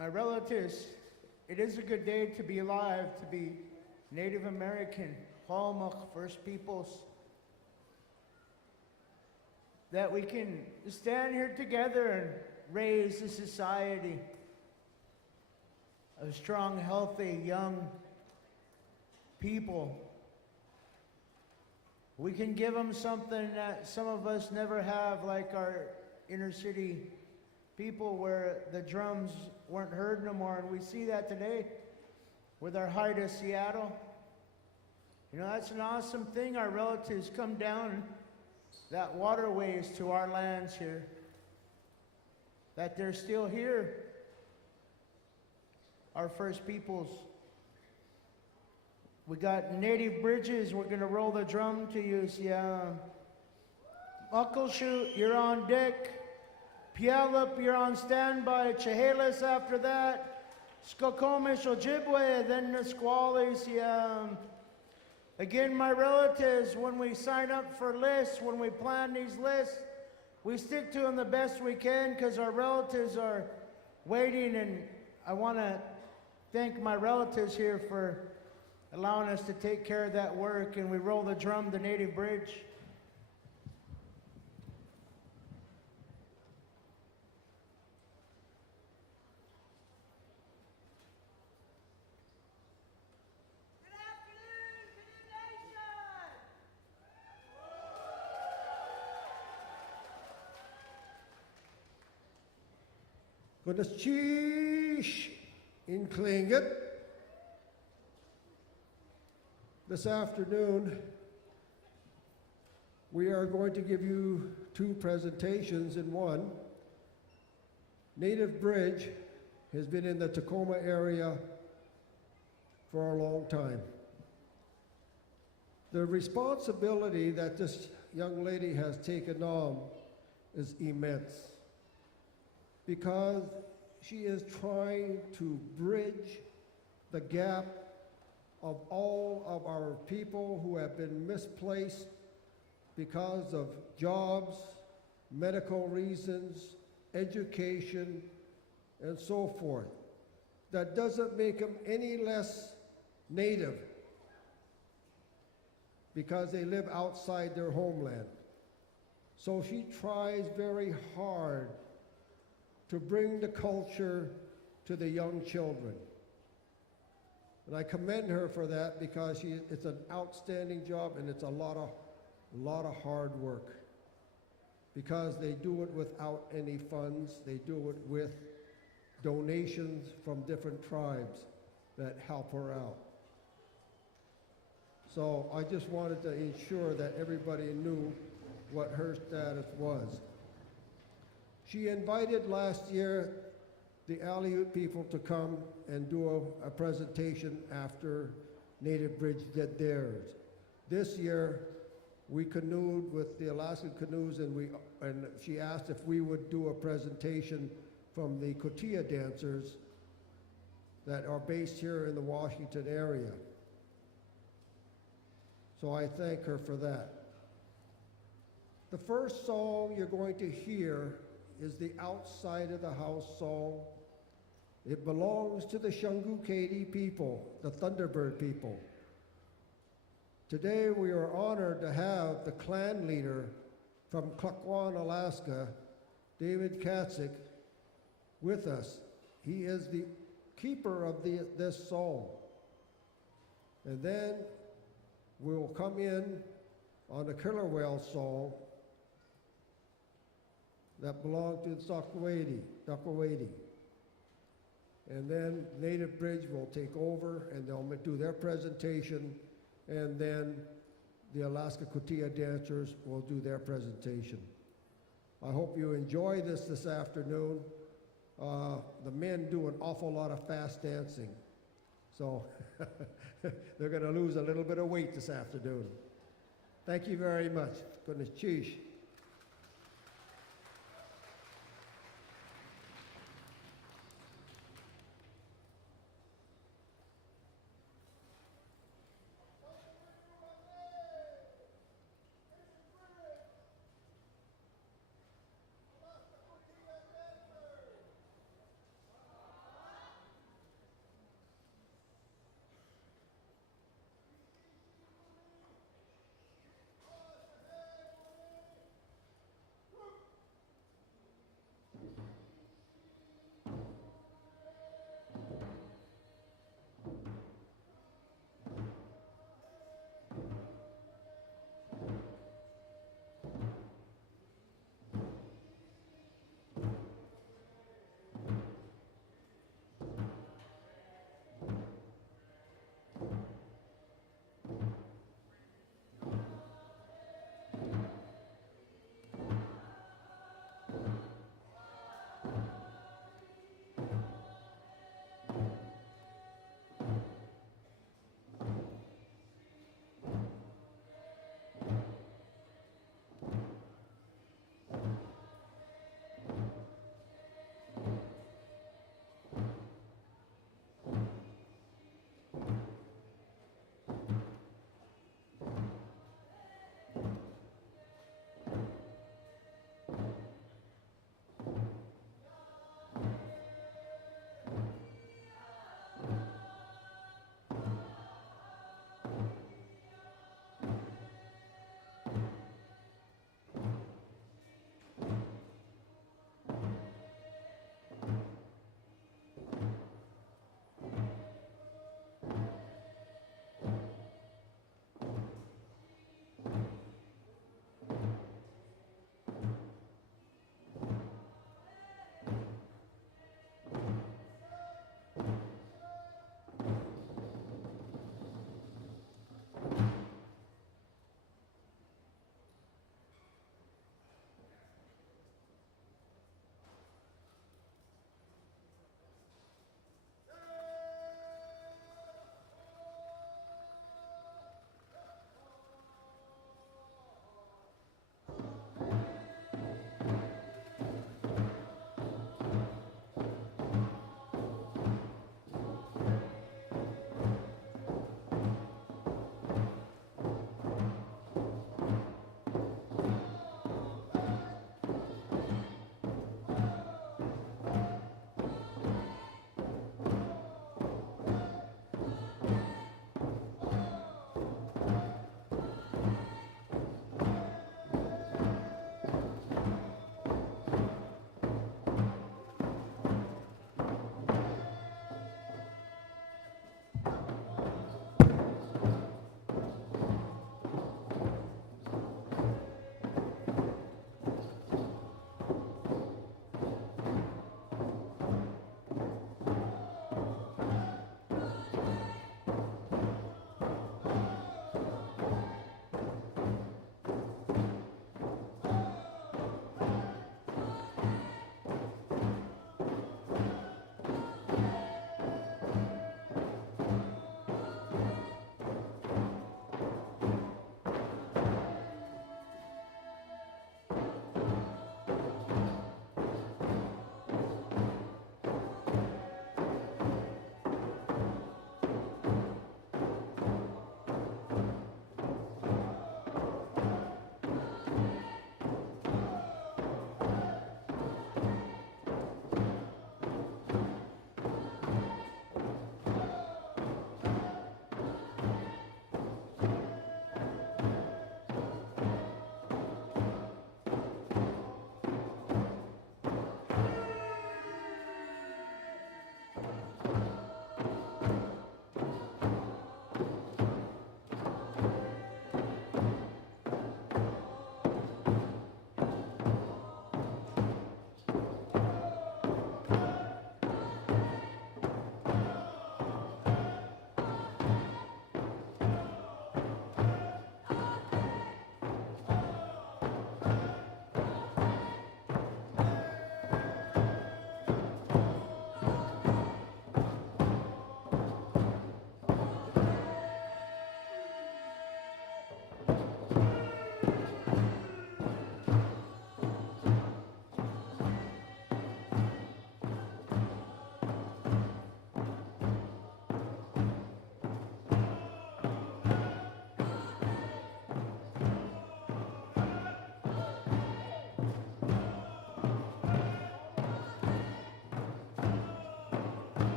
my relatives, it is a good day to be alive, to be Native American, Hallmark, First Peoples, that we can stand here together and raise a society of strong, healthy, young people. We can give them something that some of us never have, like our inner city people where the drums weren't heard no more. And we see that today with our Height of Seattle. You know, that's an awesome thing. Our relatives come down that waterways to our lands here, that they're still here, our First Peoples. We got native bridges. We're going to roll the drum to use. Yeah. Muckleshoot, you're on deck. Puyallup, you're on standby. Chehalis after that. Skokomish, Ojibwe, then the Squallies. Yeah. Again, my relatives, when we sign up for lists, when we plan these lists, we stick to them the best we can because our relatives are waiting. And I want to thank my relatives here for allowing us to take care of that work. And we roll the drum, the native bridge. Goodness cheesh in Tlingit. This afternoon, we are going to give you two presentations in one. Native Bridge has been in the Tacoma area for a long time. The responsibility that this young lady has taken on is immense, because she is trying to bridge the gap of all of our people who have been misplaced because of jobs, medical reasons, education, and so forth. That doesn't make them any less native because they live outside their homeland. So she tries very hard to bring the culture to the young children. And I commend her for that because it's an outstanding job, and it's a lot of hard work, because they do it without any funds. They do it with donations from different tribes that help her out. So I just wanted to ensure that everybody knew what her status was. She invited last year the Aleut people to come and do a presentation after Native Bridge did theirs. This year, we canoed with the Alaskan Canoes, and she asked if we would do a presentation from the Cotia dancers that are based here in the Washington area. So I thank her for that. The first song you're going to hear is the Outside of the House song. It belongs to the Shungukati people, the Thunderbird people. Today we are honored to have the clan leader from Cloquan, Alaska, David Katzik, with us. He is the keeper of this song. And then we'll come in on the Killer Whale song that belonged to the Duckawati. And then Native Bridge will take over, and they'll do their presentation, and then the Alaska Cotia dancers will do their presentation. I hope you enjoy this afternoon. The men do an awful lot of fast dancing, so they're going to lose a little bit of weight this afternoon. Thank you very much. Goodness cheesh.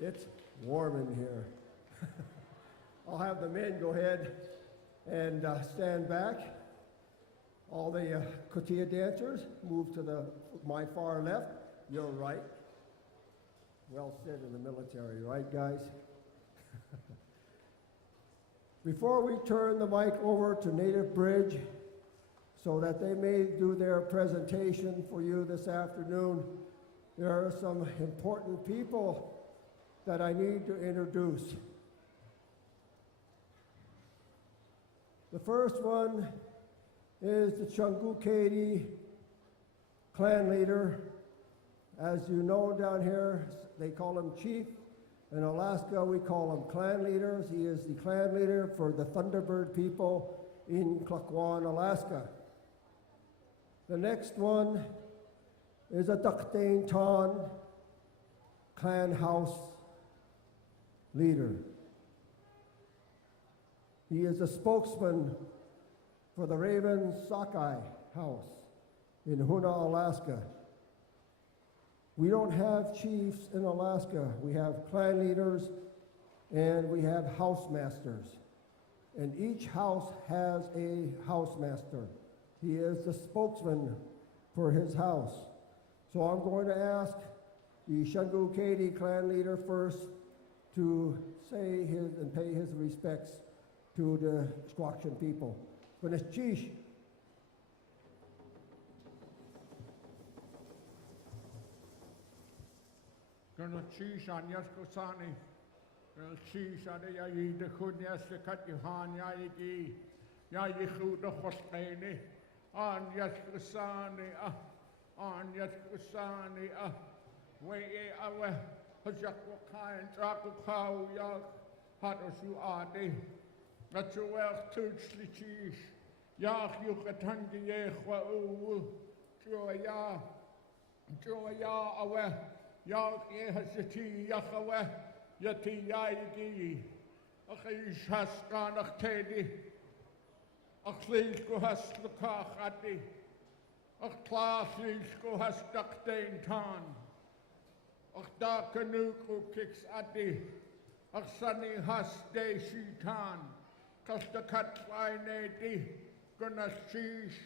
It's warm in here. I'll have the men go ahead and stand back. All the Kotilla dancers move to my far left, your right. Well said in the military, right, guys? Before we turn the mic over to Native Bridge so that they may do their presentation for you this afternoon, there are some important people that I need to introduce. The first one is the Chungukedi clan leader. As you know down here, they call him chief. In Alaska, we call them clan leaders. He is the clan leader for the Thunderbird people in Cloquan, Alaska. The next one is a Duckdane Ton clan house leader. He is a spokesman for the Raven Sockeye House in Hoona, Alaska. We don't have chiefs in Alaska. We have clan leaders and we have house masters. And each house has a house master. He is the spokesman for his house. So I'm going to ask the Chungukedi clan leader first to say his and pay his respects to the Squaxin people. Chish. Gonna cheese on Yaskosani. Gonna cheese on the Yayi the Kunyas the Kat Yohan Yayi Yayihu the Hostani. On Yaskosani, on Yaskosani, way awe Hajakwakai and Drakukau Yak Hatosu Adi. That's a well touchly cheese. Yak Yukatangi Yehwa Joya awe. Yak Yehasiti Yakawe Yati Yaigi. Akish Haskanach Tedi. Aklisko has the Kachati. Aklaslisko has Duckdane Tan. Canoe kicks Adi. Aksani has de Shitan. Kasta Katlainedi. Gonna sheesh.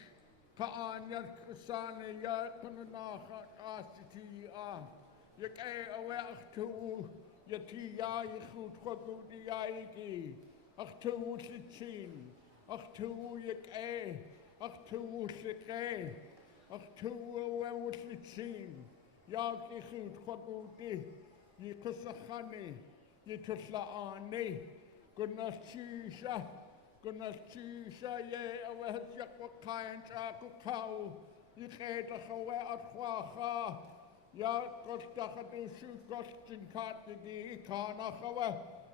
Kaanya Kasani Yakanaka Asiti Ah. Yak aware to Yati Yaikut Kwagudi Yaigi. Achtu Sitchin. Achtu Yak Achtu Sike. Achtu Wawutlitsin. Yakihut Kwagudi. Yikusahani. Yitusla Goodness Chisha. Goodness Chisha. Ye aware Yakwakai and Chakukau. Yiketahawe Atwaha. Ya Kostakadu shoot Gostin Katigi, Kanahawa,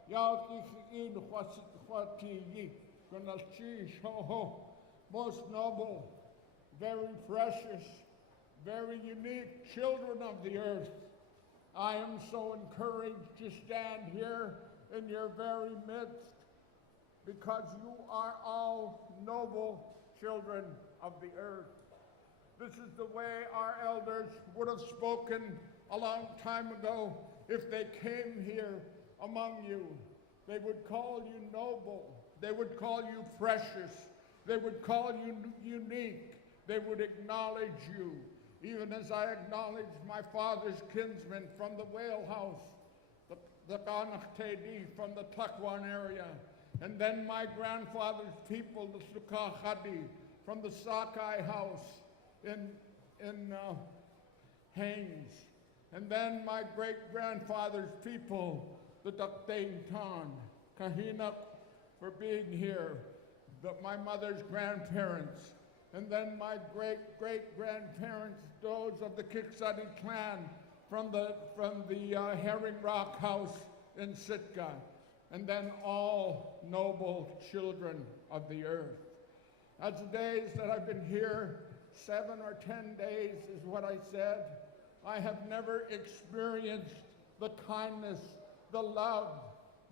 Yakin Wati, Gonachi, ho, most noble, very precious, very unique children of the earth. I am so encouraged to stand here in your very midst because you are all noble children of the earth. This is the way our elders would have spoken a long time ago if they came here among you. They would call you noble. They would call you precious. They would call you unique. They would acknowledge you, even as I acknowledge my father's kinsmen from the Whale House, the Ganachtedi from the Takwan area, and then my grandfather's people, the Sukahadi, from the Sakai House in Haines. And then my great-grandfather's people, the Duckdane Ton, Kahina for being here, my mother's grandparents, and then my great-great-grandparents, those of the Kiksadi clan from the Herring Rock House in Sitka, and then all noble children of the earth. As the days that I've been here, 7 or 10 days is what I said, I have never experienced the kindness, the love,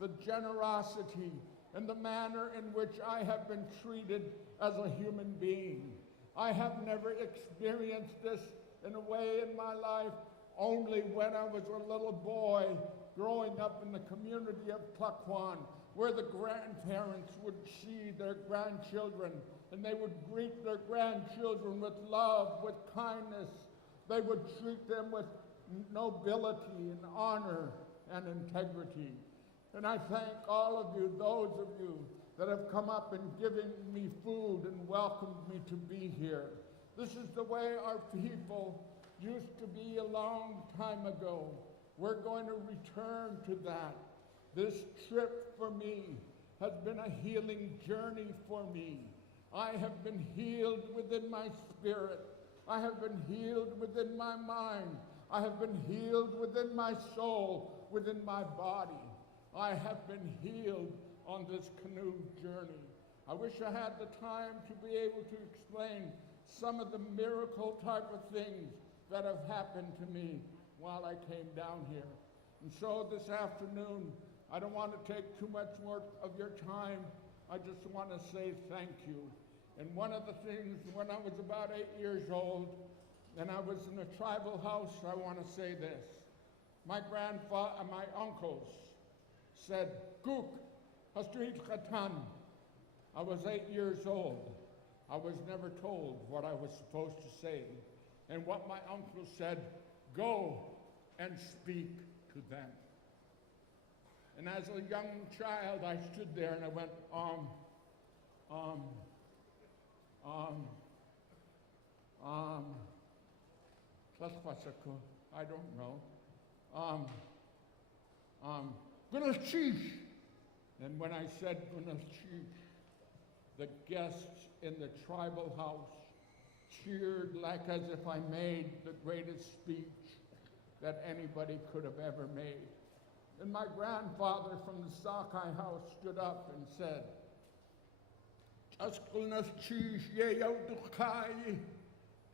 the generosity, and the manner in which I have been treated as a human being. I have never experienced this in a way in my life only when I was a little boy growing up in the community of Tlaquan, where the grandparents would see their grandchildren and they would greet their grandchildren with love, with kindness. They would treat them with nobility and honor and integrity. And I thank all of you, those of you that have come up and given me food and welcomed me to be here. This is the way our people used to be a long time ago. We're going to return to that. This trip for me has been a healing journey for me. I have been healed within my spirit. I have been healed within my mind. I have been healed within my soul, within my body. I have been healed on this canoe journey. I wish I had the time to be able to explain some of the miracle type of things that have happened to me while I came down here. And so this afternoon, I don't want to take too much more of your time. I just want to say thank you. And one of the things, when I was about 8 years old, and I was in a tribal house, I want to say this. My grandfather, my uncles said, "Cook, Hastrit Khatan." I was 8 years old. I was never told what I was supposed to say. And what my uncle said, "Go and speak to them." And as a young child, I stood there and I went, I don't know. Gunashish. And when I said Gunashish, the guests in the tribal house cheered like as if I made the greatest speech that anybody could have ever made. And my grandfather from the Sakai house stood up and said, "Jaskunashish ye yaudukai,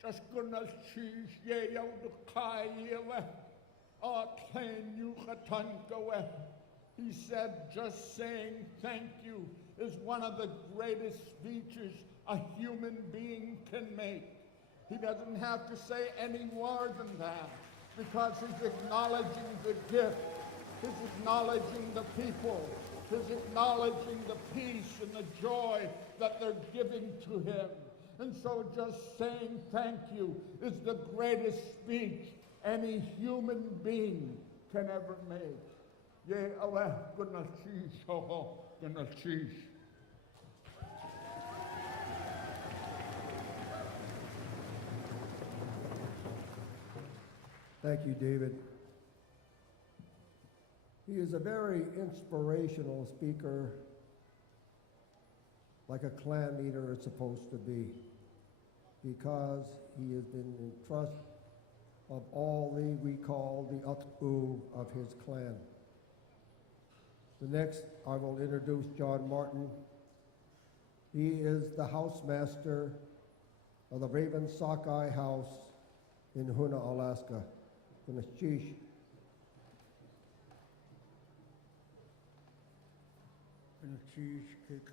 Jaskunashish ye yaudukai yewe, Atlen yuchatankawe." He said, just saying thank you is one of the greatest speeches a human being can make. He doesn't have to say any more than that because he's acknowledging the gift, he's acknowledging the people, he's acknowledging the peace and the joy that they're giving to him. And so just saying thank you is the greatest speech any human being can ever make. Ye Allah, goodness, goodness, Thank you, David. He is a very inspirational speaker, like a clan leader is supposed to be, because he has been in trust of all we call the At'u of his clan. The next, I will introduce John Martin. He is the housemaster of the Raven Sockeye House in Hoona, Alaska. Gunashish. Gunashish kik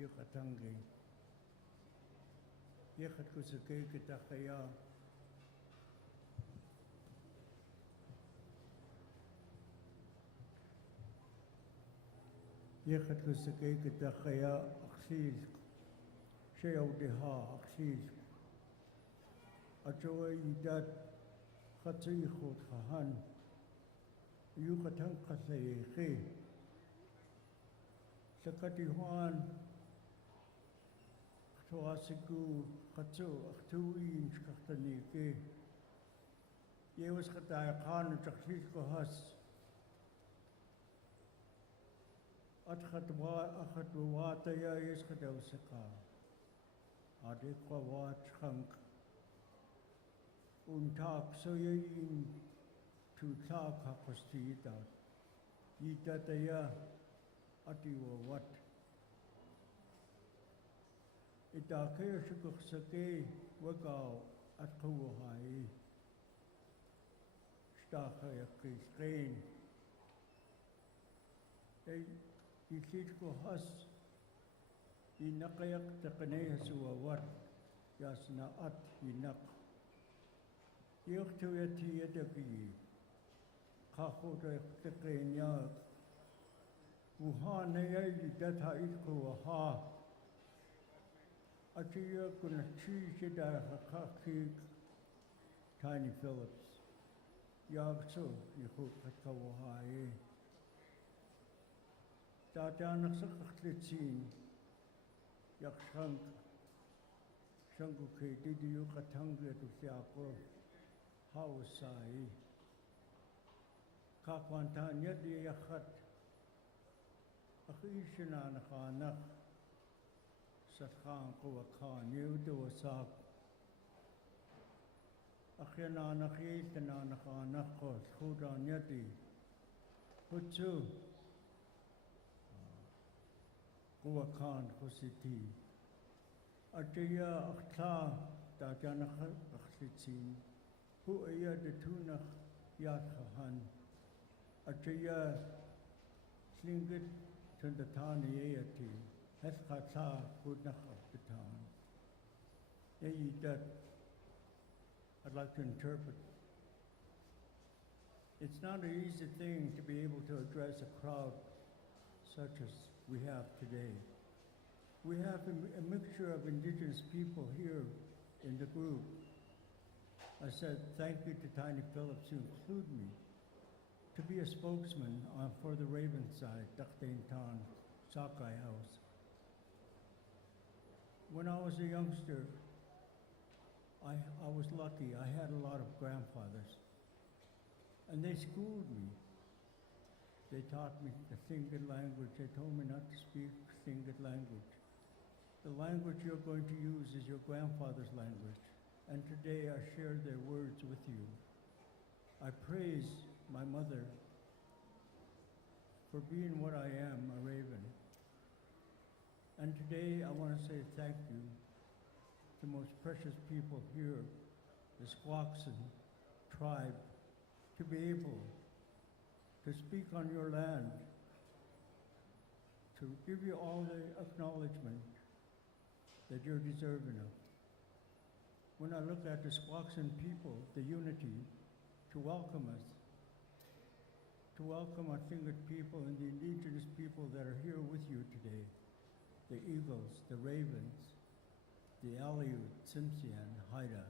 yukatangi. Yakat kusake kitakaya. Yakat kusake kitakaya aksis. Shayaudiha aksis. Achoa yidat khatsi khut khahan. Yukatang kasayekhi. Sakatihuan Tuasiku Khatsu Aktuin Shkataniki Yewas Katayakan Chakshiko Has Athatwa Akhatwataya is Kadosaka Adikwa Chank Untak Soyain to Tak Hakostita Yitataya Atiwa what? Itakaya Shukusake Wakao at Kuwahai Stakaya Kisrain. A Yikiko Hus Inakayak Takanehasua what? Yasna at Yinak Iuchtuiati Edabi, Kahoda Tekenya, Wuhana Data Itku, Ha, Atia Kunachida Hakaki, Tiny Phillips, Yagso, Yahut Katawahai, Tatanak Saklitzin, Yakshank, Shanguke, Didu Katanga to Siapo, Hausai, Kakwantan Yadi Yahat, Akishana Khanak, Satkan Kuakan, Yudu Sak, Akhiana Khitana Khanakos, Hudan Yadi, Hutsu, Kuakan Hositi, Ataya Akta, Tajanaka Akhlitzin, Hu Aya de Tunach Yathan, Ataya Slingit Tundatani Ayati, Heskata Hudnach of the town. That I'd like to interpret. It's not an easy thing to be able to address a crowd such as we have today. We have a mixture of indigenous people here in the group. I said thank you to Tiny Phillips who include me to be a spokesman for the Raven side, Daktain Town, Sakai House. When I was a youngster, I was lucky. I had a lot of grandfathers, and they schooled me. They taught me the Tlingit language. They told me not to speak Tlingit language. The language you're going to use is your grandfather's language, and today I share their words with you. I praise my mother for being what I am, a Raven. And today I want to say thank you to the most precious people here, the Squaxin tribe, to be able to speak on your land, to give you all the acknowledgement that you're deserving of. When I look at the Squaxin people, the unity, to welcome us, to welcome our Tlingit people and the indigenous people that are here with you today, the eagles, the ravens, the Aleut, Tsimshian, Haida.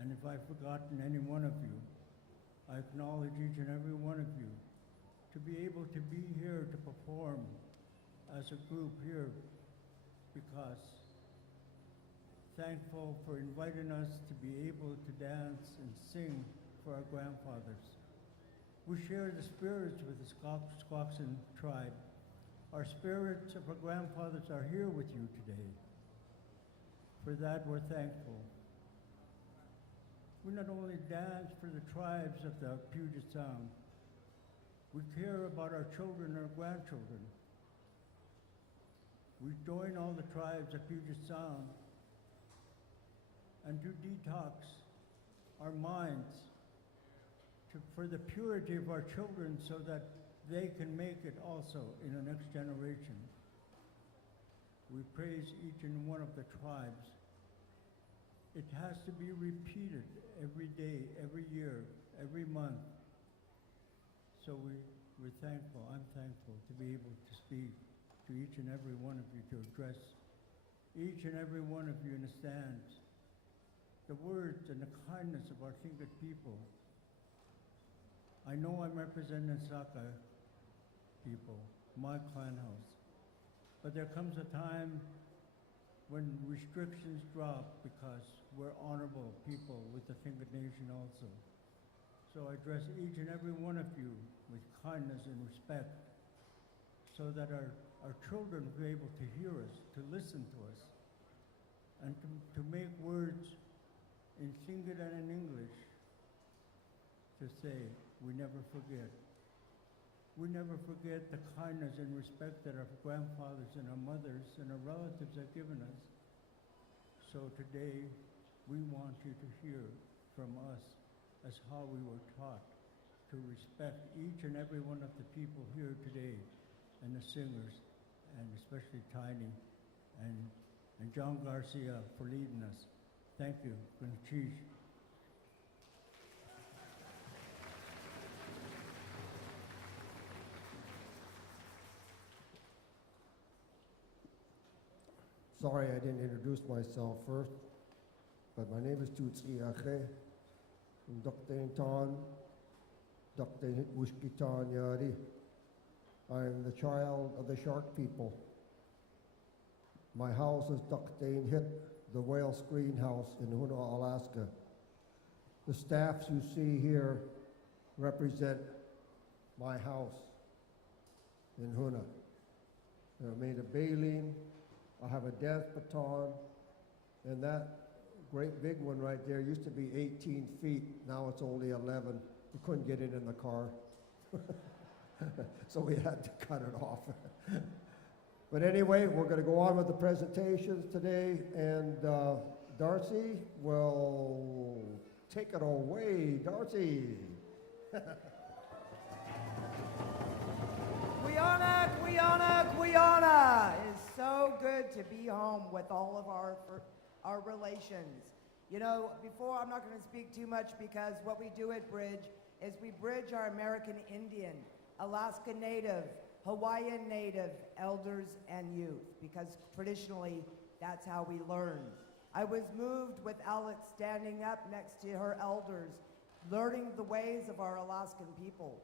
And if I've forgotten any one of you, I acknowledge each and every one of you to be able to be here to perform as a group here, because thankful for inviting us to be able to dance and sing for our grandfathers. We share the spirits with the Squaxin tribe. Our spirits of our grandfathers are here with you today. For that, we're thankful. We not only dance for the tribes of the Puget Sound, we care about our children and our grandchildren. We join all the tribes of Puget Sound and to detox our minds for the purity of our children so that they can make it also in the next generation. We praise each and one of the tribes. It has to be repeated every day, every year, every month. So we're thankful, I'm thankful to be able to speak to each and every one of you, to address each and every one of you in the stands. The words and the kindness of our Tlingit people. I know I'm representing Sakai people, my clan house. But there comes a time when restrictions drop because we're honorable people with the Tlingit Nation also. So I address each and every one of you with kindness and respect so that our children will be able to hear us, to listen to us, and to make words in Tlingit and in English to say, we never forget. We never forget the kindness and respect that our grandfathers and our mothers and our relatives have given us. So today, we want you to hear from us as how we were taught to respect each and every one of the people here today, and the singers, and especially Tiny and John Garcia for leading us. Thank you. Kunchish. Sorry I didn't introduce myself first, but my name is Tutsi Ache, from Dr. Tan, Dr. Wushkitan Yari. I'm the child of the shark people. My house is Dr. Hit, the whale screen house in Huna, Alaska. The staffs you see here represent my house in Huna. They're made of baleen. I have a death baton, and that great big one right there used to be 18 feet. Now it's only 11. We couldn't get it in the car, so we had to cut it off. But anyway, we're going to go on with the presentations today, and Darcy will take it away. Darcy. Guyana. It's so good to be home with all of our relations. You know, before, I'm not going to speak too much because what we do at Bridge is we bridge our American Indian, Alaska Native, Hawaiian Native elders and youth, because traditionally that's how we learn. I was moved with Alex standing up next to her elders, learning the ways of our Alaskan people.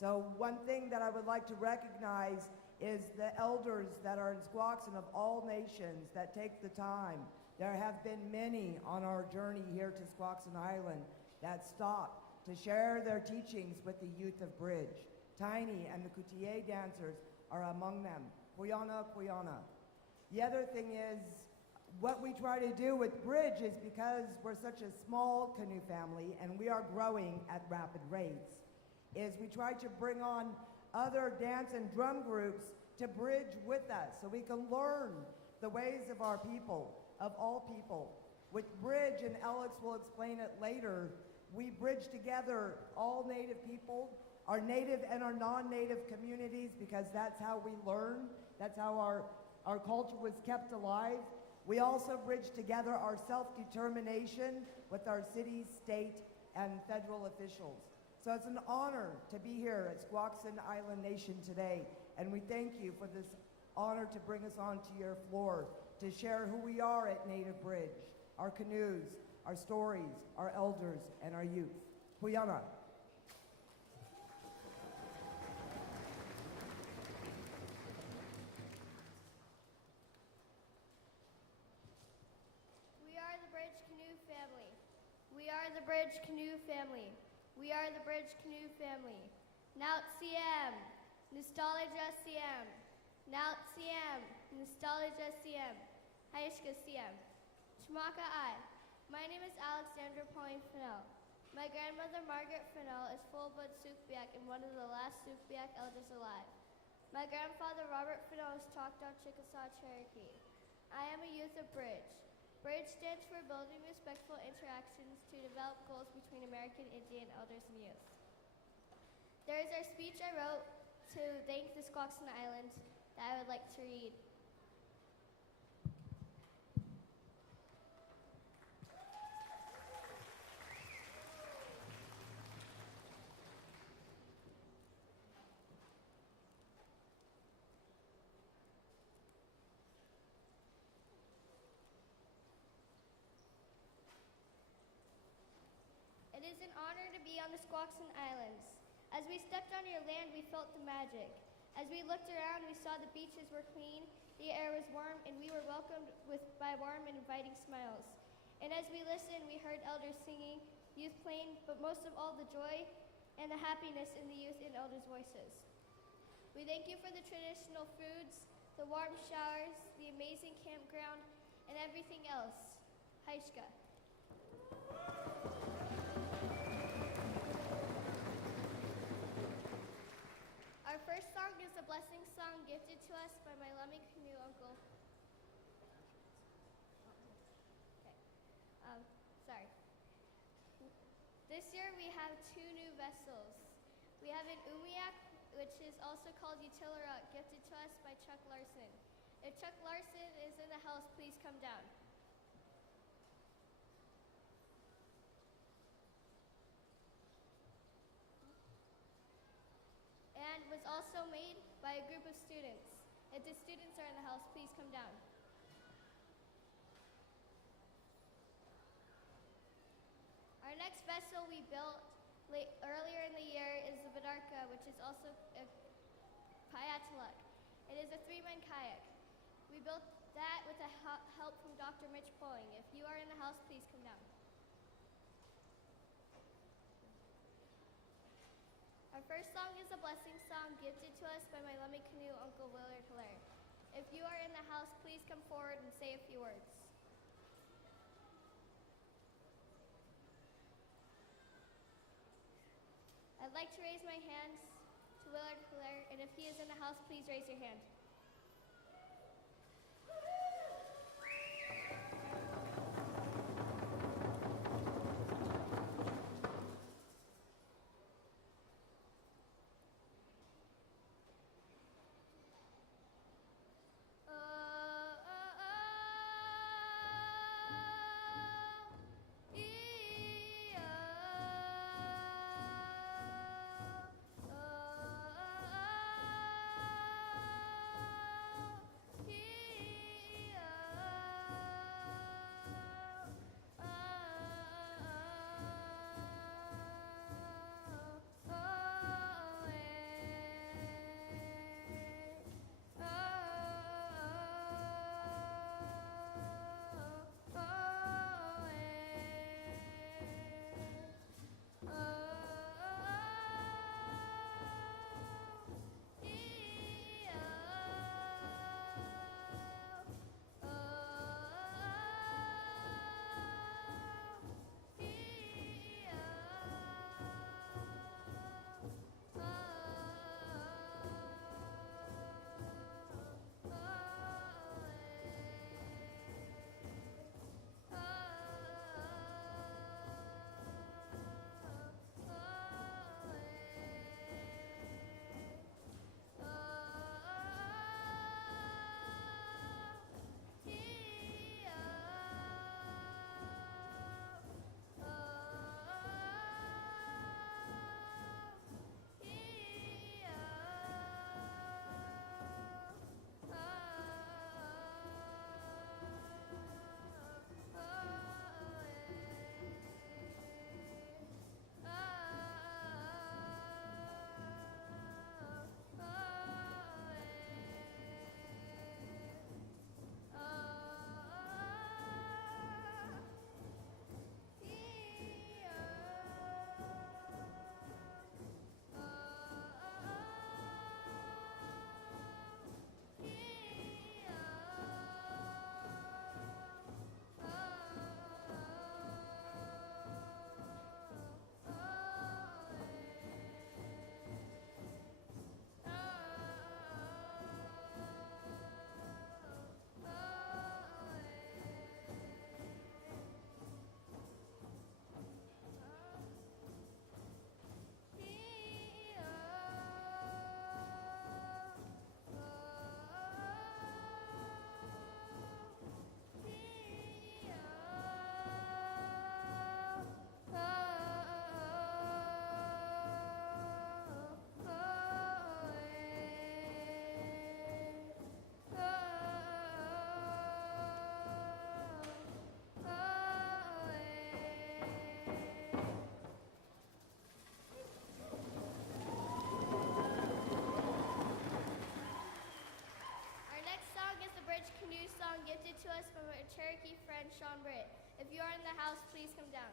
So one thing that I would like to recognize is the elders that are in Squaxin of all nations that take the time. There have been many on our journey here to Squaxin Island that stop to share their teachings with the youth of Bridge. Tiny and the Coutier dancers are among them. Kuyana, Kuyana. The other thing is, what we try to do with Bridge is because we're such a small canoe family and we are growing at rapid rates, is we try to bring on other dance and drum groups to bridge with us so we can learn the ways of our people, of all people. With Bridge, and Alex will explain it later, we bridge together all Native people, our Native and our non-Native communities, because that's how we learn, that's how our culture was kept alive. We also bridge together our self-determination with our city, state, and federal officials. So it's an honor to be here at Squaxin Island Nation today, and we thank you for this honor to bring us onto your floor to share who we are at Native Bridge, our canoes, our stories, our elders, and our youth. Kuyana. We are the Bridge Canoe family. We are the Bridge Canoe family. We are the Bridge Canoe family. Naut Siam, Nostalgia Siam. Naut Siam, Nostalgia Siam. Haishka Siam. Chmaka I. My name is Alexandra Pauline Fennell. My grandmother Margaret Fennell is full-blood Sukbiak and one of the last Sukbiak elders alive. My grandfather Robert Fennell is Choctaw Chickasaw Cherokee. I am a youth of Bridge. Bridge stands for building respectful interactions to develop goals between American Indian elders and youth. There is our speech I wrote to thank the Squaxin Islands that I would like to read. It is an honor to be on the Squaxin Islands. As we stepped on your land, we felt the magic. As we looked around, we saw the beaches were clean, the air was warm, and we were welcomed by warm and inviting smiles. And as we listened, we heard elders singing, youth playing, but most of all the joy and the happiness in the youth and elders' voices. We thank you for the traditional foods, the warm showers, the amazing campground, and everything else. Haishka. Our first song is a blessing song gifted to us by my Lummi canoe uncle. Okay. Sorry. This year we have 2 new vessels. We have an umiak, which is also called Utilarak, gifted to us by Chuck Larson. If Chuck Larson is in the house, please come down. And was also made by a group of students. If the students are in the house, please come down. Our next vessel we built earlier in the year is the Vidarka, which is also a Payataluk. It is a 3-man kayak. We built that with the help from Dr. Mitch Pulling. If you are in the house, please come down. Our first song is a blessing song gifted to us by my Lummi Canoe Uncle Willard Hilaire. If you are in the house, please come forward and say a few words. I'd like to raise my hands to Willard Hilaire, and if he is in the house, please raise your hand. Gifted to us from our Cherokee friend, Sean Britt. If you are in the house, please come down.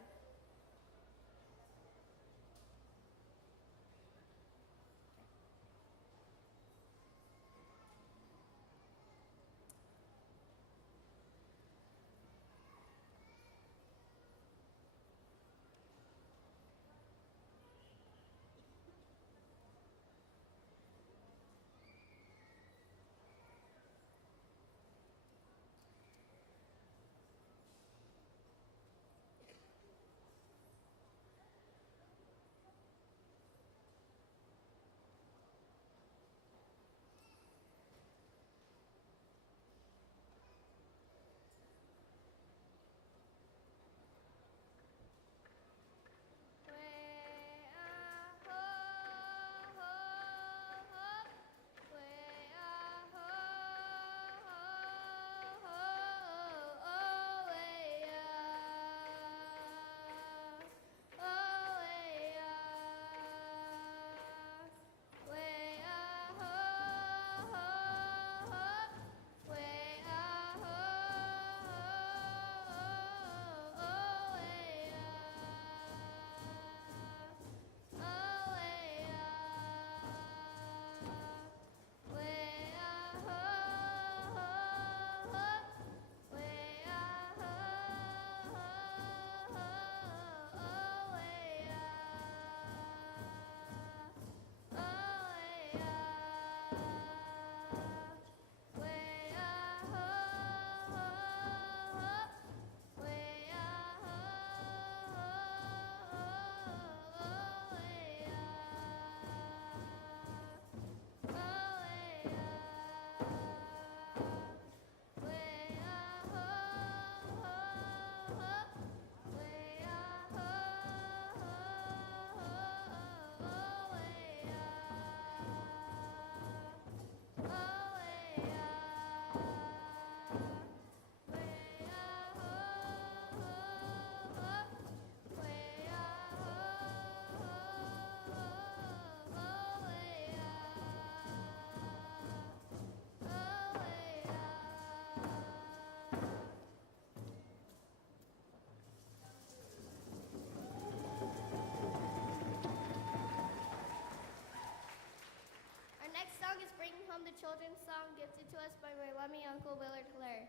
the children's song gifted to us by my loving Uncle Willard Hilaire.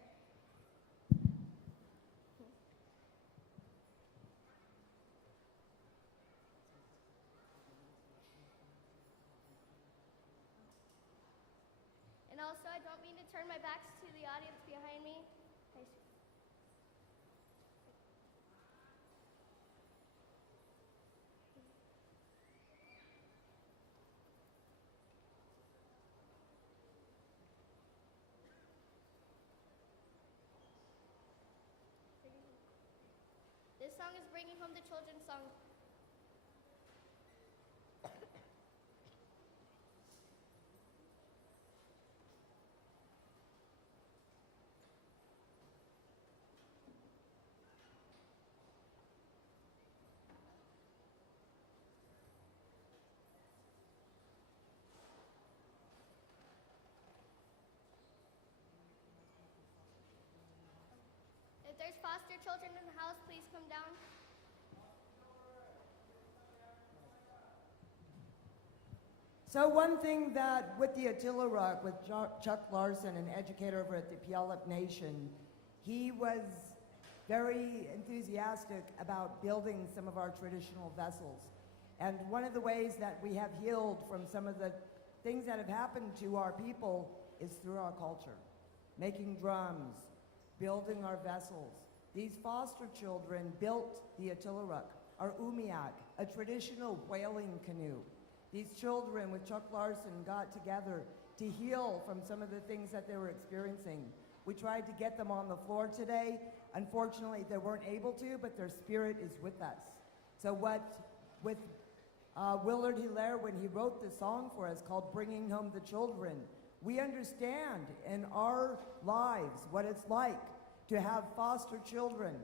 And also, I don't mean to turn my back to the audience behind me. This song is bringing home the children's song. If there's foster children in the house, please come down. So one thing that with the Attila Rock, with Chuck Larson, an educator over at the Puyallup Nation, he was very enthusiastic about building some of our traditional vessels. And one of the ways that we have healed from some of the things that have happened to our people is through our culture. Making drums, building our vessels. These foster children built the Attila Rock, our umiak, a traditional whaling canoe. These children with Chuck Larson got together to heal from some of the things that they were experiencing. We tried to get them on the floor today. Unfortunately, they weren't able to, but their spirit is with us. So with Willard Hilaire, when he wrote this song for us called Bringing Home the Children, we understand in our lives what it's like to have foster children,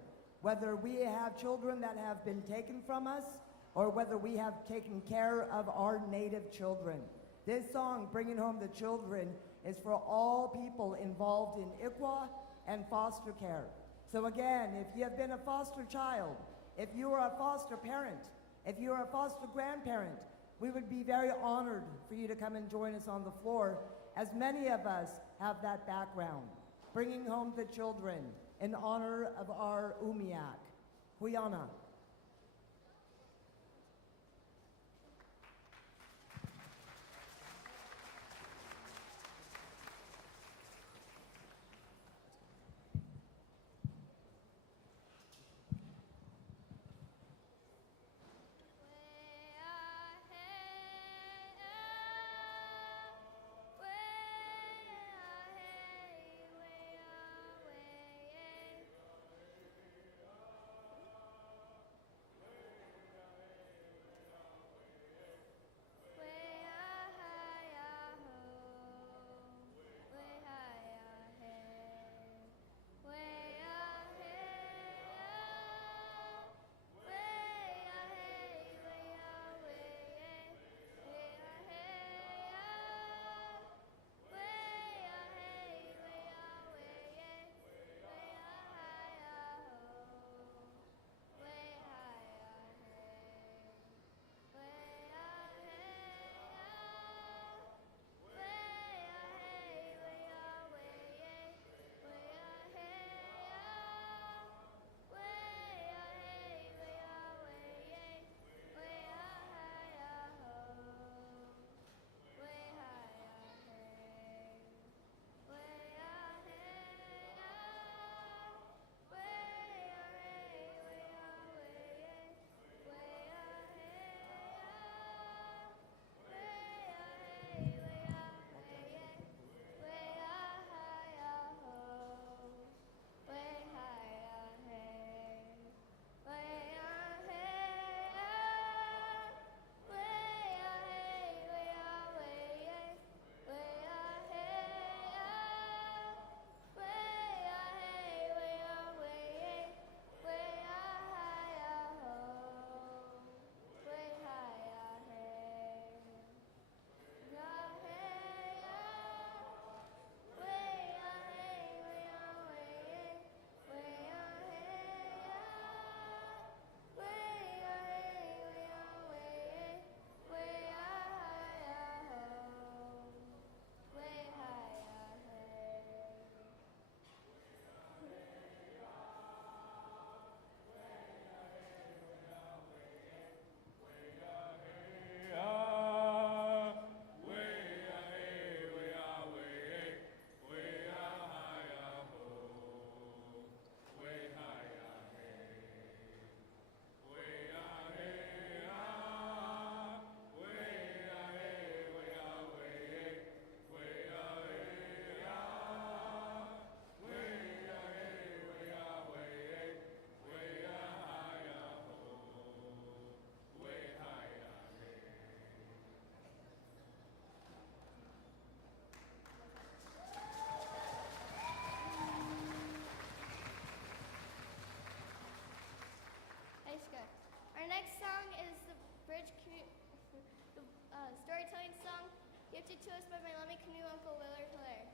whether we have children that have been taken from us or whether we have taken care of our native children. This song, Bringing Home the Children, is for all people involved in ICWA and foster care. So again, if you have been a foster child, if you are a foster parent, if you are a foster grandparent, we would be very honored for you to come and join us on the floor, as many of us have that background. Bringing Home the Children in honor of our umiak. Huyana. gifted to us by my loving canoe uncle Willard Hilaire.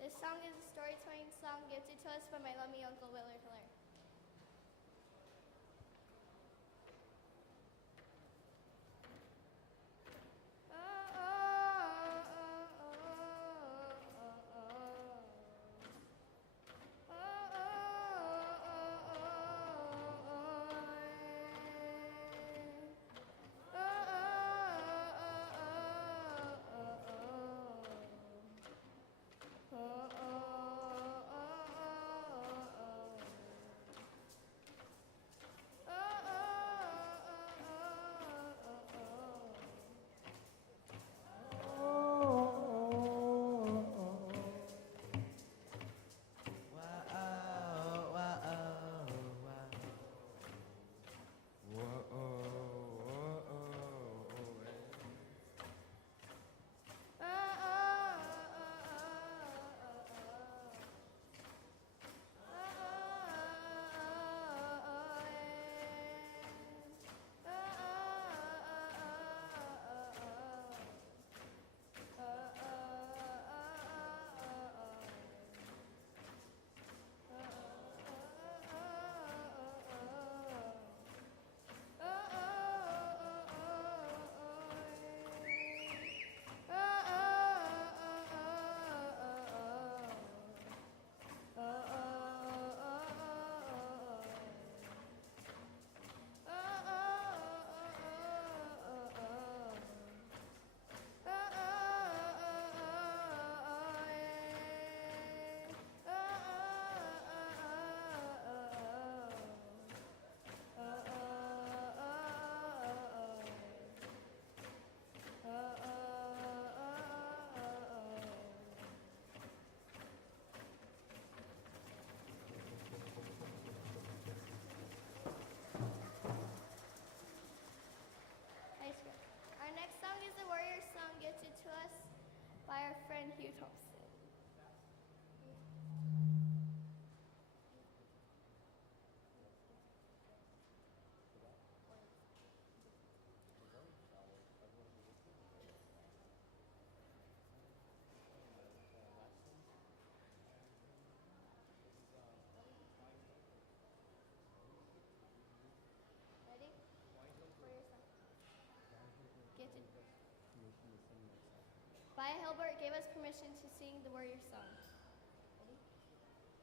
This song is a storytelling song gifted to us by my loving uncle Willard Hilaire. Our next song is the Warrior Song gifted to us by our friend Hugh Thompson. Ready? Warrior Song. Gifted. Baya Hilbert gave us permission to sing the Warrior Song. Ready? Hey,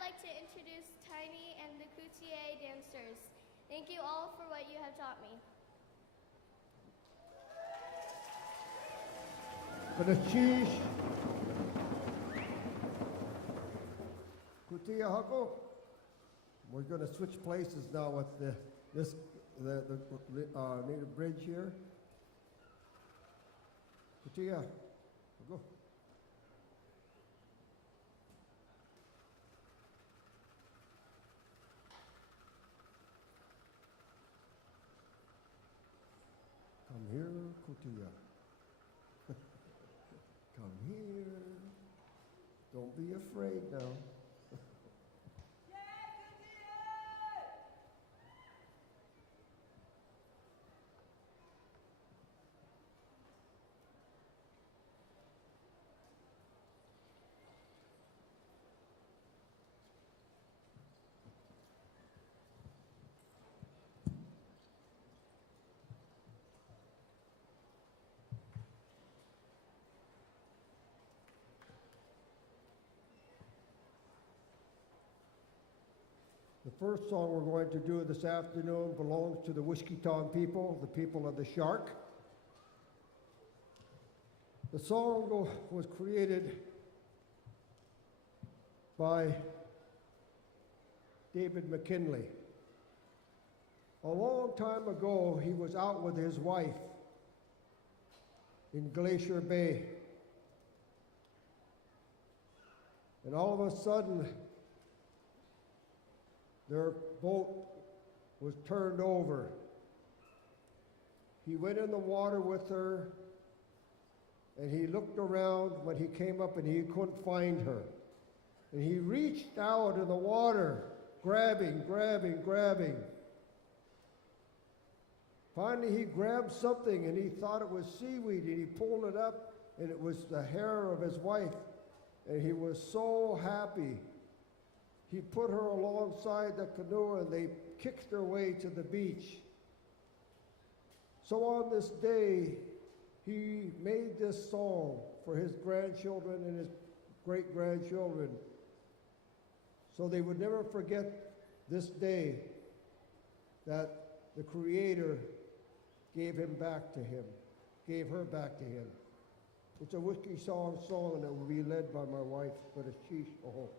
would like to introduce Tiny and the Coutier dancers. Thank you all for what you have taught me. For the Chish, Kutia Hako. We're going to switch places now with the native bridge here. Kutia, go. Come here, Kutia. Come here. Don't be afraid now. The first song we're going to do this afternoon belongs to the Wishkiton people, the people of the Shark. The song was created by David McKinley. A long time ago, he was out with his wife in Glacier Bay. And all of a sudden, their boat was turned over. He went in the water with her, and he looked around when he came up and he couldn't find her. And he reached out in the water, grabbing. Finally, he grabbed something and he thought it was seaweed, and he pulled it up, and it was the hair of his wife. And he was so happy. He put her alongside the canoe and they kicked their way to the beach. So on this day, he made this song for his grandchildren and his great-grandchildren, so they would never forget this day that the Creator gave her back to him. It's a whiskey song that will be led by my wife, but it's Chish Oho.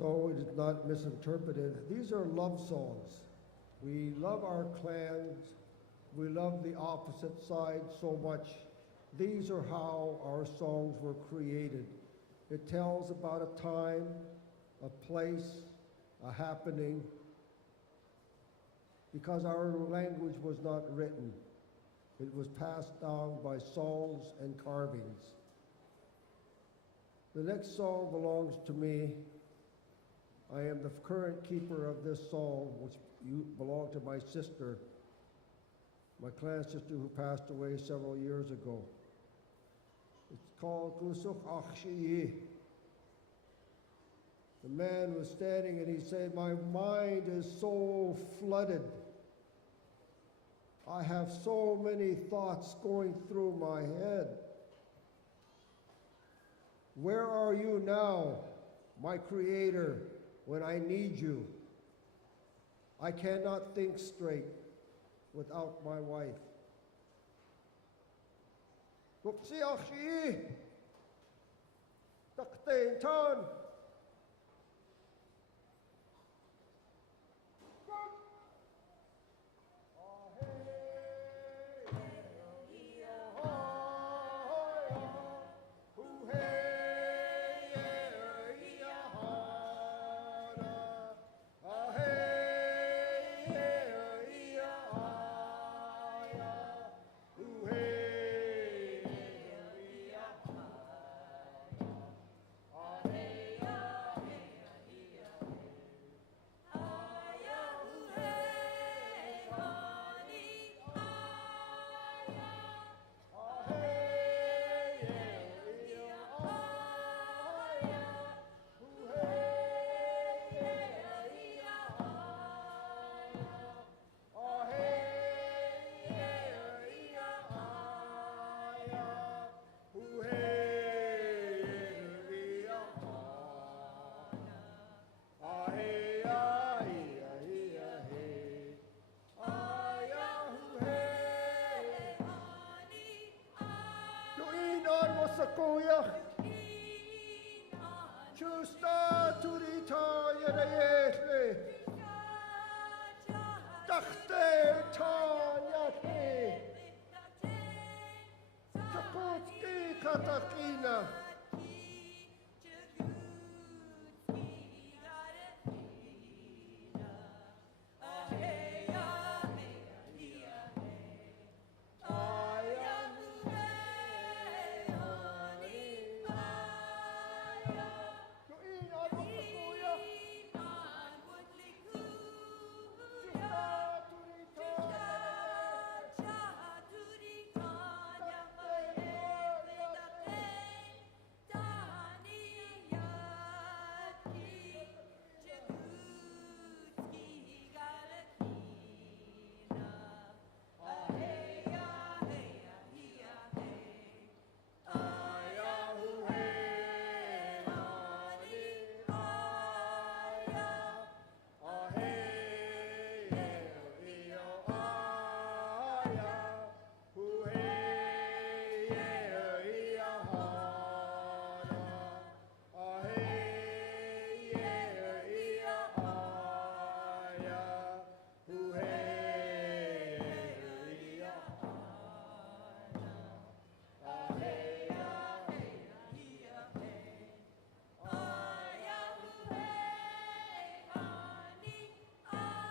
So it is not misinterpreted. These are love songs. We love our clans. We love the opposite side so much. These are how our songs were created. It tells about a time, a place, a happening, because our language was not written. It was passed down by songs and carvings. The next song belongs to me. I am the current keeper of this song, which belonged to my sister, my clan sister who passed away several years ago. It's called Gusuk Akshiyi. The man was standing and he said, "My mind is so flooded. I have so many thoughts going through my head. Where are you now, my creator, when I need you? I cannot think straight without my wife." Gupsi Akshiyi, Taktein Tan. Chusta turita yere Dachte tanyate Chakutski katakina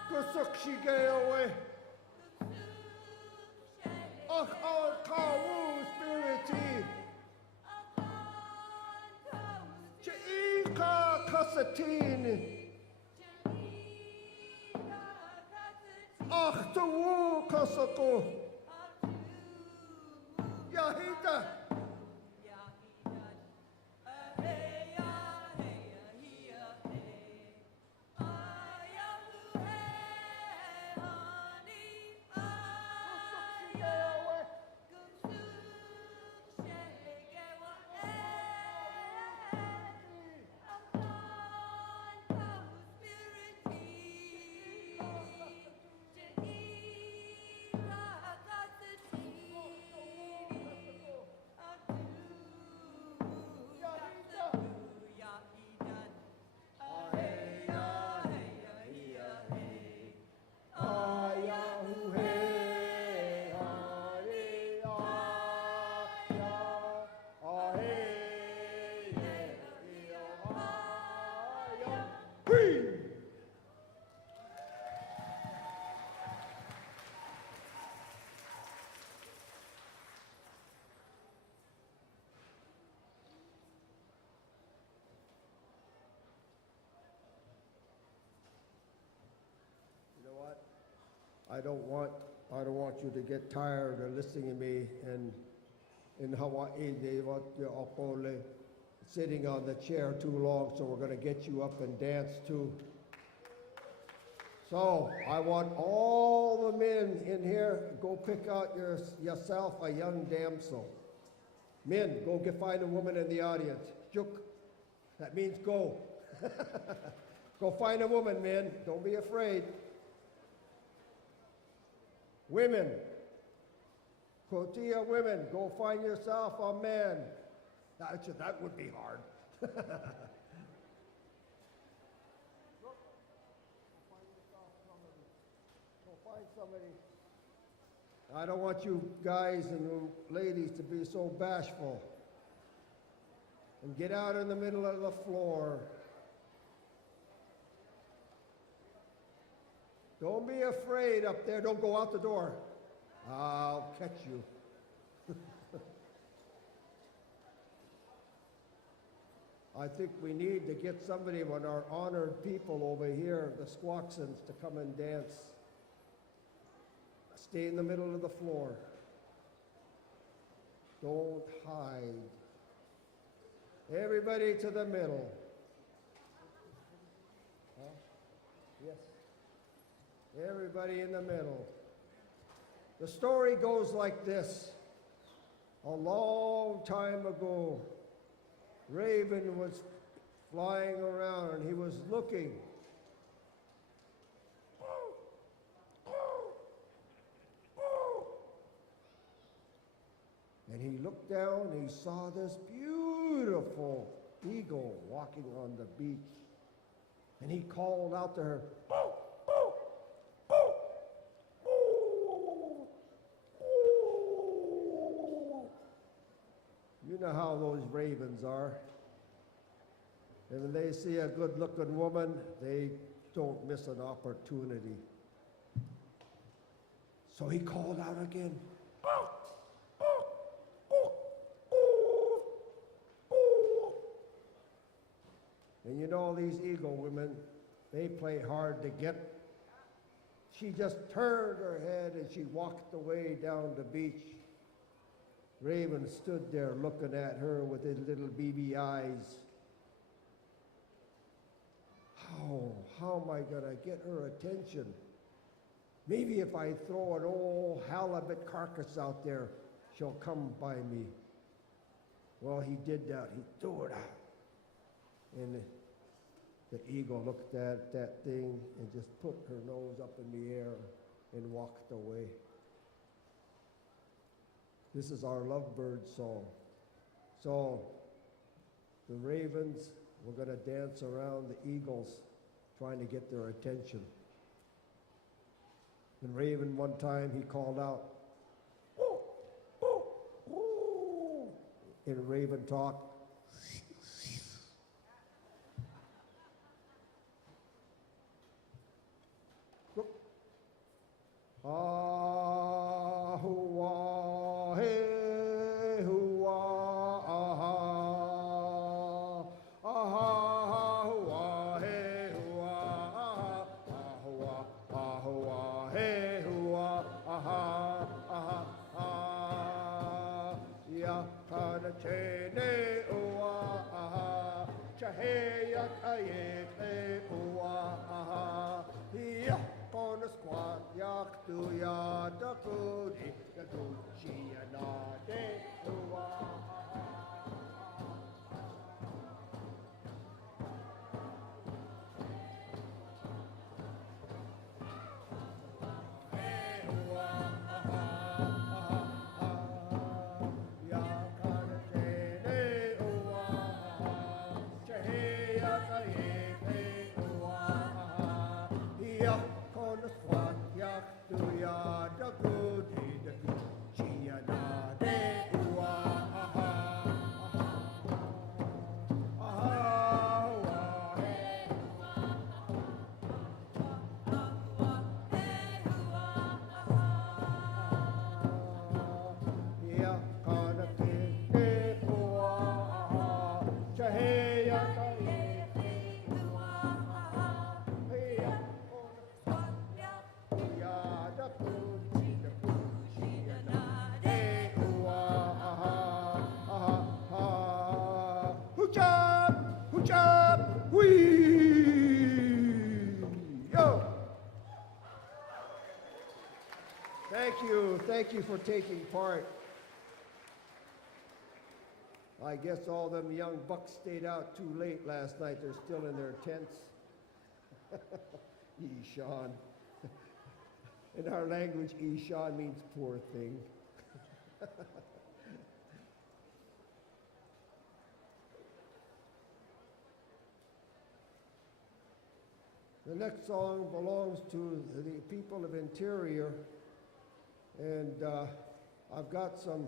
Kusukshige Ach al kawu spiriti Chika kasatini Ach tawu kasako Yahita I don't want you to get tired of listening to me and in Hawaii they want you opole sitting on the chair too long, so we're going to get you up and dance too. So I want all the men in here, go pick out yourself a young damsel. Men, go find a woman in the audience. Juk, that means go. Go find a woman, men. Don't be afraid. Women, Kotia women, go find yourself a man. That would be hard. Find somebody. I don't want you guys and ladies to be so bashful. And get out in the middle of the floor. Don't be afraid up there. Don't go out the door. I'll catch you. I think we need to get somebody of our honored people over here, the Squaxins, to come and dance. Stay in the middle of the floor. Don't hide. Everybody to the middle. Huh? Yes. Everybody in the middle. The story goes like this. A long time ago, Raven was flying around and he was looking. And he looked down and he saw this beautiful eagle walking on the beach. And he called out to her, "Boo, boo, boo, boo, boo." You know how those ravens are. And when they see a good-looking woman, they don't miss an opportunity. So he called out again, "Boo, boo, boo, boo, boo." And you know these eagle women, they play hard to get. She just turned her head and she walked away down the beach. Raven stood there looking at her with his little beady eyes. How am I going to get her attention? Maybe if I throw an old halibut carcass out there, she'll come by me. Well, he did that. He threw it out. And the eagle looked at that thing and just put her nose up in the air and walked away. This is our lovebird song. So the ravens, we're going to dance around the eagles, trying to get their attention. And Raven, one time, he called out, "Woo, woo, woo," in Raven talk. Ah, hoo-wah, hey, hoo-wah, ah-ha, ah-ha, hoo-wah, hey, hoo-wah, ah-ha, ah-hoo-wah, ah-hoo-wah, hey, hoo-wah, ah-ha, ah-ha, ah, ya, ka-na-che-ne, ooh-wah, ah-ha, cha-hey-yak-a-yek-hey, ooh-wah, ah-ha, ya. On a squat, yak to ya da kudi, da kuchi na de you. Thank you for taking part. I guess all them young bucks stayed out too late last night. They're still in their tents. Eshan. In our language, Eshan means poor thing. The next song belongs to the people of Interior, and I've got some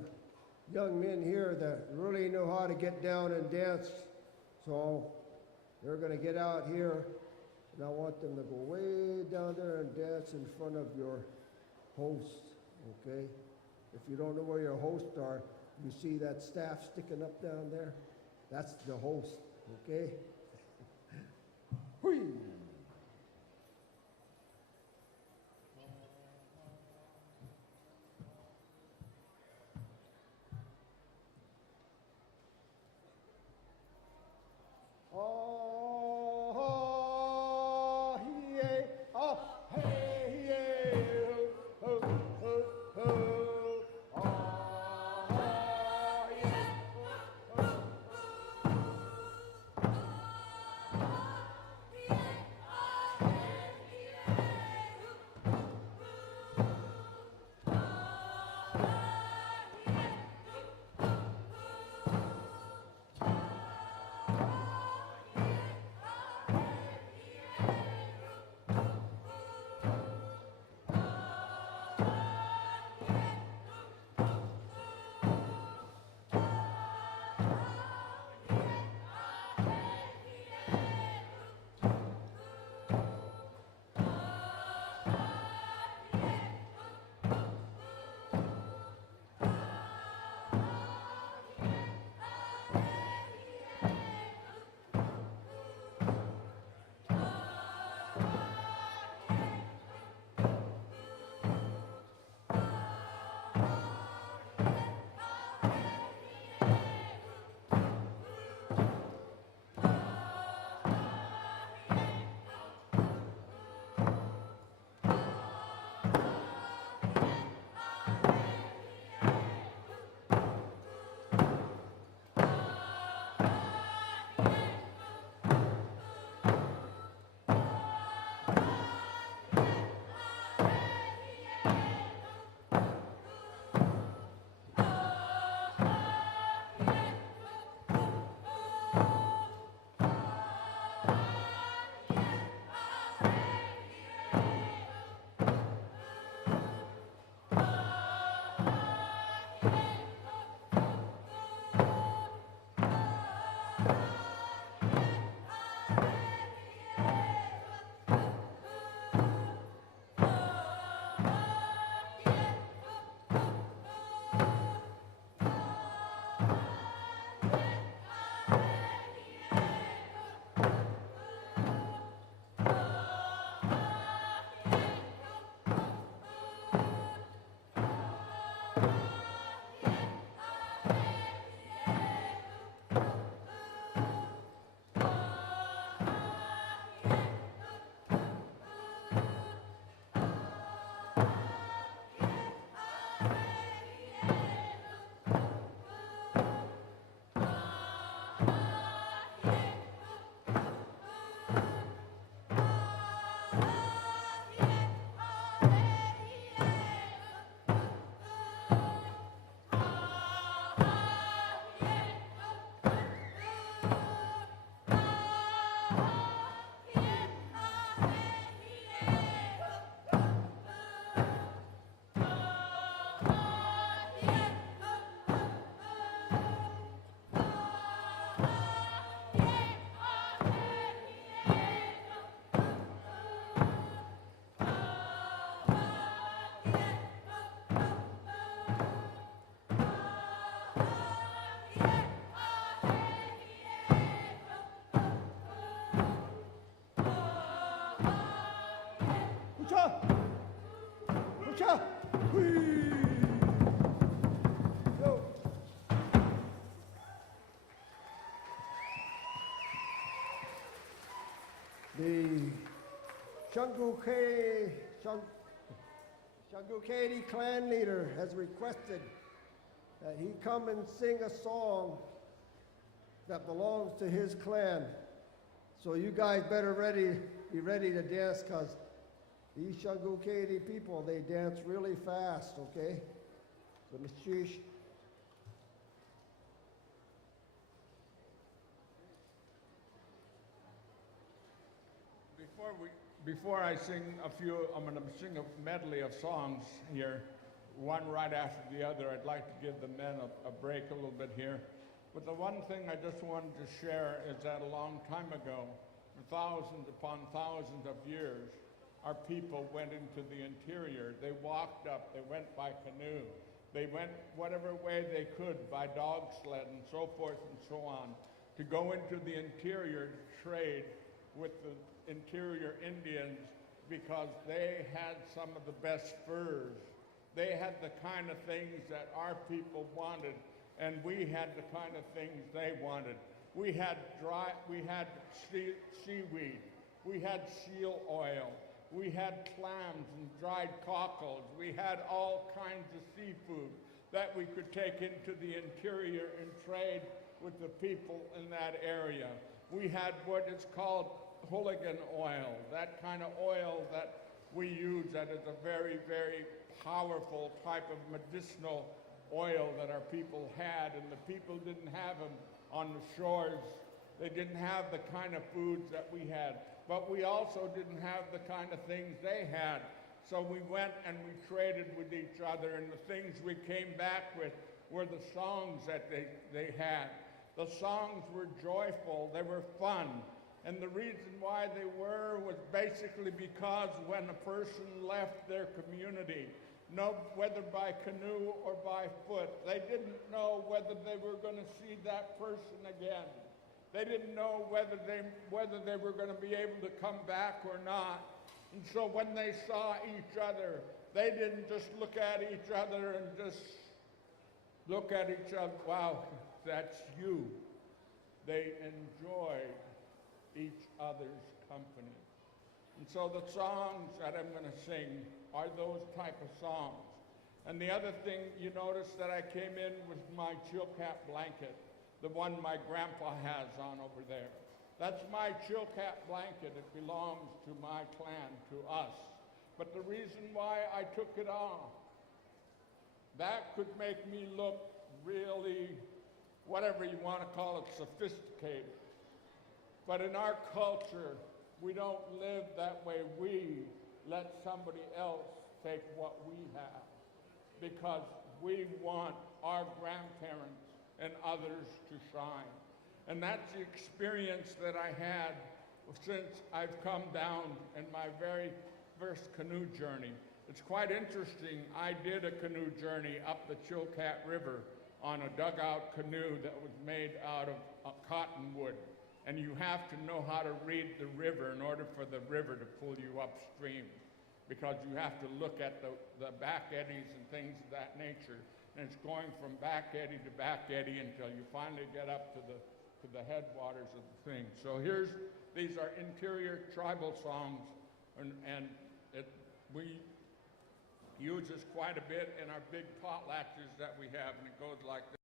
young men here that really know how to get down and dance, so they're going to get out here, and I want them to go way down there and dance in front of your host, okay? If you don't know where your hosts are, you see that staff sticking up down there? That's the host, okay? Whee! Oh, yeah, oh, hey, yeah, oh, oh, oh, oh, yeah, oh, oh. Ucha! Ucha! Whee! Go! The Shangukati clan leader has requested that he come and sing a song that belongs to his clan. So you guys better be ready to dance, because these Shangukati people, they dance really fast, okay? So Nishish. Before I sing I'm going to sing a medley of songs here, one right after the other. I'd like to give the men a break a little bit here. But the one thing I just wanted to share is that a long time ago, for thousands upon thousands of years, our people went into the interior. They walked up, they went by canoe, they went whatever way they could by dog sled and so forth and so on, to go into the interior to trade with the interior Indians, because they had some of the best furs. They had the kind of things that our people wanted, and we had the kind of things they wanted. We had seaweed, we had seal oil, we had clams and dried cockles, we had all kinds of seafood that we could take into the interior and trade with the people in that area. We had what is called hooligan oil, that kind of oil that we use, that is a very, very powerful type of medicinal oil that our people had, and the people didn't have them on the shores. They didn't have the kind of foods that we had, but we also didn't have the kind of things they had. So we went and we traded with each other, and the things we came back with were the songs that they had. The songs were joyful, they were fun. And the reason why they were was basically because when a person left their community, whether by canoe or by foot, they didn't know whether they were going to see that person again. They didn't know whether they were going to be able to come back or not. And so when they saw each other, they didn't just look at each other and just look at each other, wow, that's you. They enjoyed each other's company. And so the songs that I'm going to sing are those type of songs. And the other thing you notice that I came in with my chilcat blanket, the one my grandpa has on over there. That's my chilcat blanket. It belongs to my clan, to us. But the reason why I took it off, that could make me look really, whatever you want to call it, sophisticated. But in our culture, we don't live that way. We let somebody else take what we have, because we want our grandparents and others to shine. And that's the experience that I had since I've come down in my very first canoe journey. It's quite interesting. I did a canoe journey up the Chilkat River on a dugout canoe that was made out of cottonwood. And you have to know how to read the river in order for the river to pull you upstream, because you have to look at the back eddies and things of that nature. And it's going from back eddy to back eddy until you finally get up to the headwaters of the thing. So these are interior tribal songs, and we use this quite a bit in our big potlatches that we have, and it goes like this.